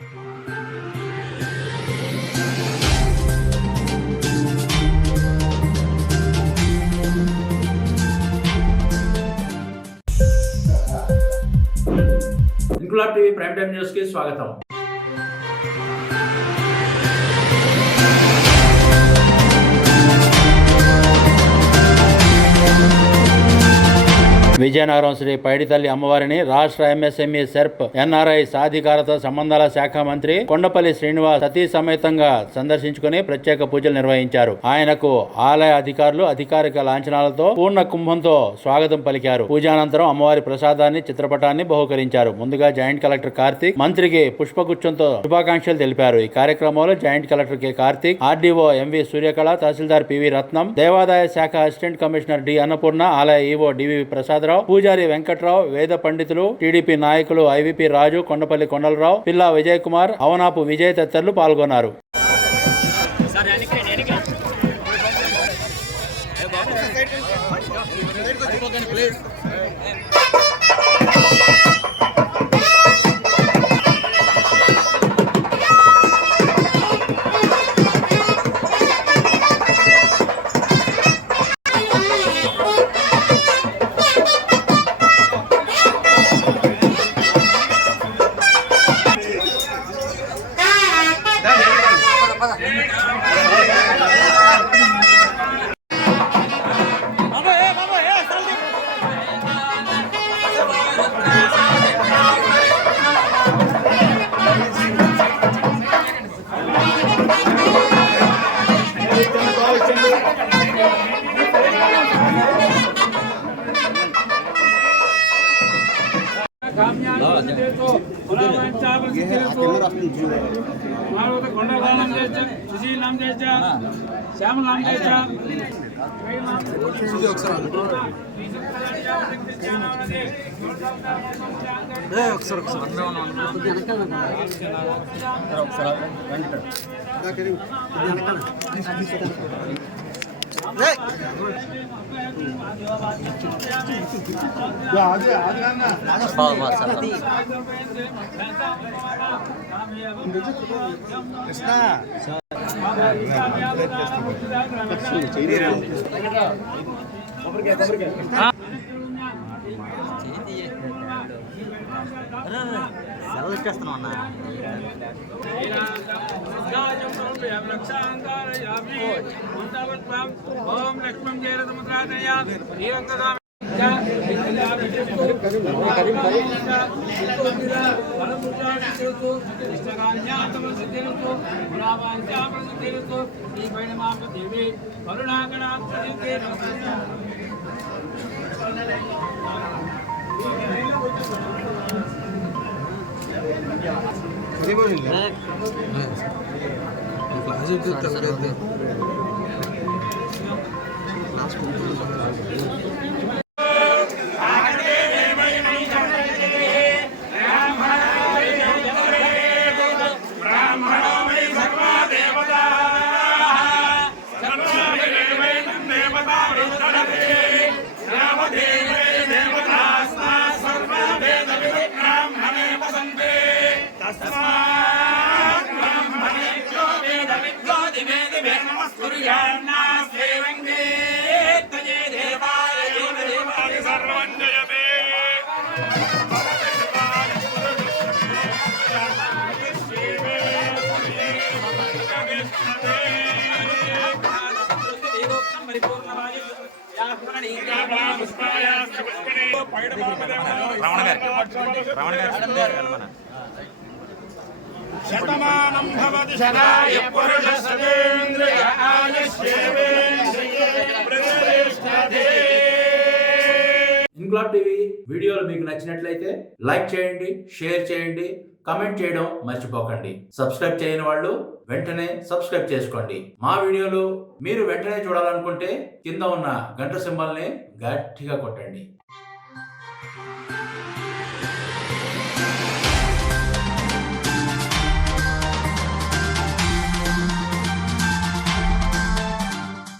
Inquilab TV prime time news కి స్వాగతం. విజయనగరం శ్రీ పైడితల్లి అమ్మవారిని రాష్ట్ర ఎంఎస్ఎంఈ సెర్ప్ ఎన్ఆర్ఐ సాధికారత సంబంధాల శాఖ మంత్రి కొండపల్లి శ్రీనివాస్ సతీ సమేతంగా సందర్శించుకుని ప్రత్యేక పూజలు నిర్వహించారు. ఆయనకు ఆలయ అధికారులు అధికారిక లాంఛనాలతో పూర్ణ కుంభంతో స్వాగతం పలికారు. పూజానంతరం అమ్మవారి ప్రసాదాన్ని చిత్రపటాన్ని బహుకరించారు. ముందుగా జాయింట్ కలెక్టర్ కార్తీక్ మంత్రికి పుష్పగుచ్చంతో శుభాకాంక్షలు తెలిపారు. ఈ కార్యక్రమంలో joint collector K Karthik, RDO MV Suryakala, తహసీల్దార్ పివి రత్నం, దేవాదాయ శాఖ అసిస్టెంట్ కమిషనర్ డి అన్నపూర్ణ, ఆలయ ఈవో డివి ప్రసాదరావు, పూజారి వెంకట్రావు, వేద పండితులు, టీడీపీ నాయకులు ఐవీపీ రాజు, కొండపల్లి కొండలరావు, పిల్లా విజయ్ కుమార్, అవనాపు విజయ్ తదితరులు పాల్గొన్నారు. శతమానం భవతి శతాయ పురుషశతేంద్రియ ఆయుష్యేవేంద్రియే ప్రతిష్టతే. ఇంక్లాబ్ టీవీ వీడియోలు మీకు నచ్చినట్లయితే లైక్ చేయండి, షేర్ చేయండి, కమెంట్ చేయడం మర్చిపోకండి. సబ్స్క్రైబ్ చేయని వాళ్ళు వెంటనే సబ్స్క్రైబ్ చేసుకోండి. మా వీడియోలు మీరు వెంటనే చూడాలనుకుంటే కింద ఉన్న గంట సింబల్ని గట్టిగా కొట్టండి.